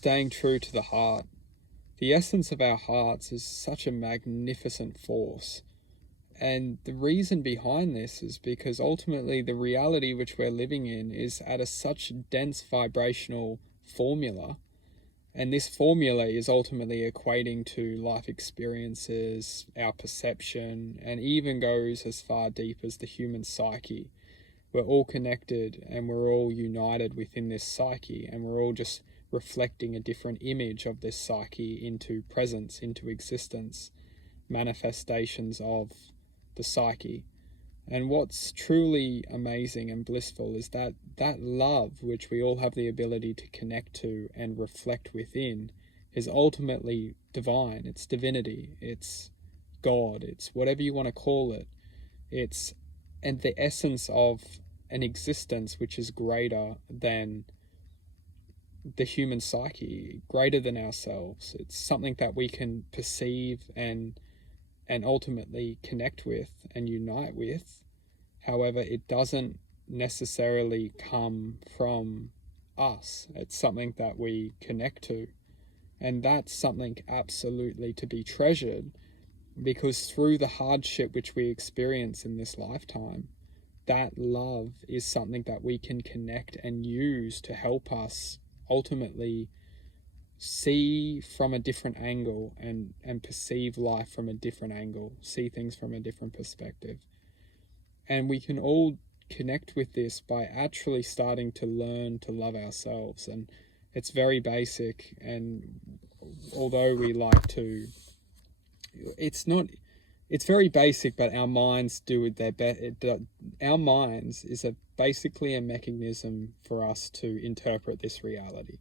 staying true to the heart. The essence of our hearts is such a magnificent force. And the reason behind this is because ultimately the reality which we're living in is at a such dense vibrational formula. And this formula is ultimately equating to life experiences, our perception, and even goes as far deep as the human psyche. We're all connected and we're all united within this psyche, and we're all just reflecting a different image of this psyche into presence, into existence, manifestations of the psyche. And what's truly amazing and blissful is that love which we all have the ability to connect to and reflect within is ultimately divine. It's divinity, it's God, it's whatever you want to call it. It's and the essence of an existence which is greater than the human psyche, greater than ourselves. It's something that we can perceive and ultimately connect with and unite with. However, it doesn't necessarily come from us. It's something that we connect to. And that's something absolutely to be treasured, because through the hardship which we experience in this lifetime, that love is something that we can connect and use to help us ultimately see from a different angle and perceive life from a different angle, see things from a different perspective. And we can all connect with this by actually starting to learn to love ourselves. And it's very basic, and although we like to, it's very basic, but our minds do their best. Our minds is basically a mechanism for us to interpret this reality.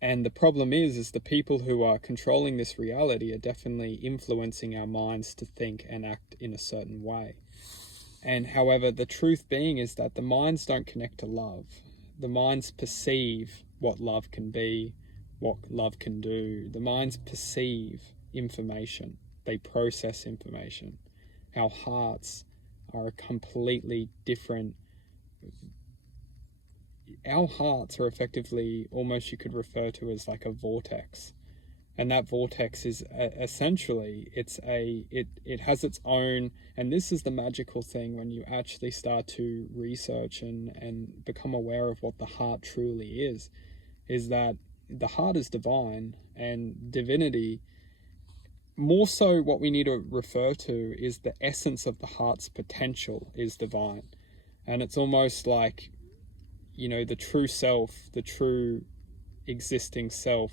And the problem is the people who are controlling this reality are definitely influencing our minds to think and act in a certain way. And however, the truth being is that the minds don't connect to love. The minds perceive what love can be, what love can do. The minds perceive information. They process information. Our hearts are a completely different. Our hearts are effectively, almost you could refer to as like a vortex. And that vortex is essentially, it has its own, and this is the magical thing when you actually start to research and become aware of what the heart truly is that the heart is divine, and divinity, more so what we need to refer to is the essence of the heart's potential is divine. And it's almost like, the true self, the true existing self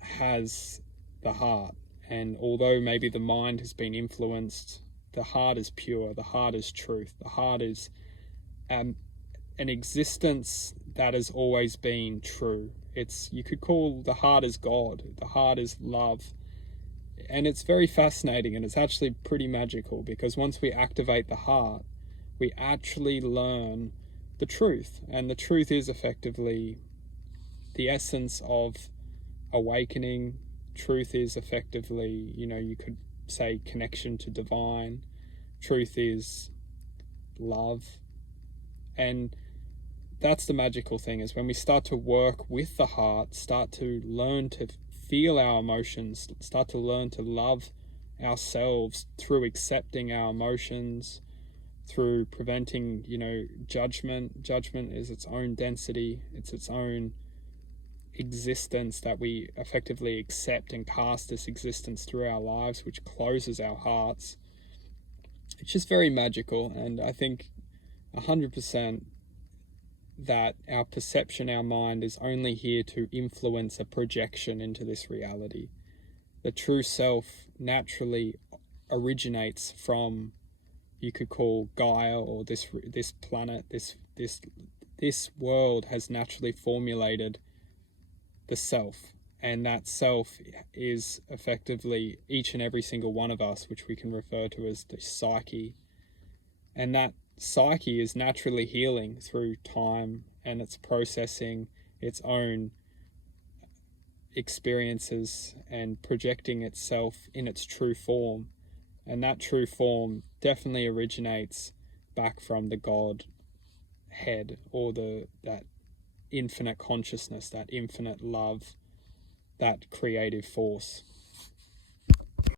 has the heart. And although maybe the mind has been influenced, the heart is pure, the heart is truth, the heart is an existence that has always been true. You could call the heart is God, the heart is love. And it's very fascinating, and it's actually pretty magical, because once we activate the heart, we actually learn the truth. And the truth is effectively the essence of awakening. Truth is effectively, you could say, connection to divine. Truth is love. And that's the magical thing, is when we start to work with the heart, start to learn to feel our emotions, start to learn to love ourselves through accepting our emotions, through preventing, judgment. Judgment is its own density. It's its own existence that we effectively accept and cast this existence through our lives, which closes our hearts. It's just very magical. And I think 100% that our perception, our mind, is only here to influence a projection into this reality. The true self naturally originates from, you could call Gaia, or this planet, this world has naturally formulated the self, and that self is effectively each and every single one of us, which we can refer to as the psyche. And that psyche is naturally healing through time, and it's processing its own experiences and projecting itself in its true form. And that true form definitely originates back from the God head, or that infinite consciousness, that infinite love, that creative force.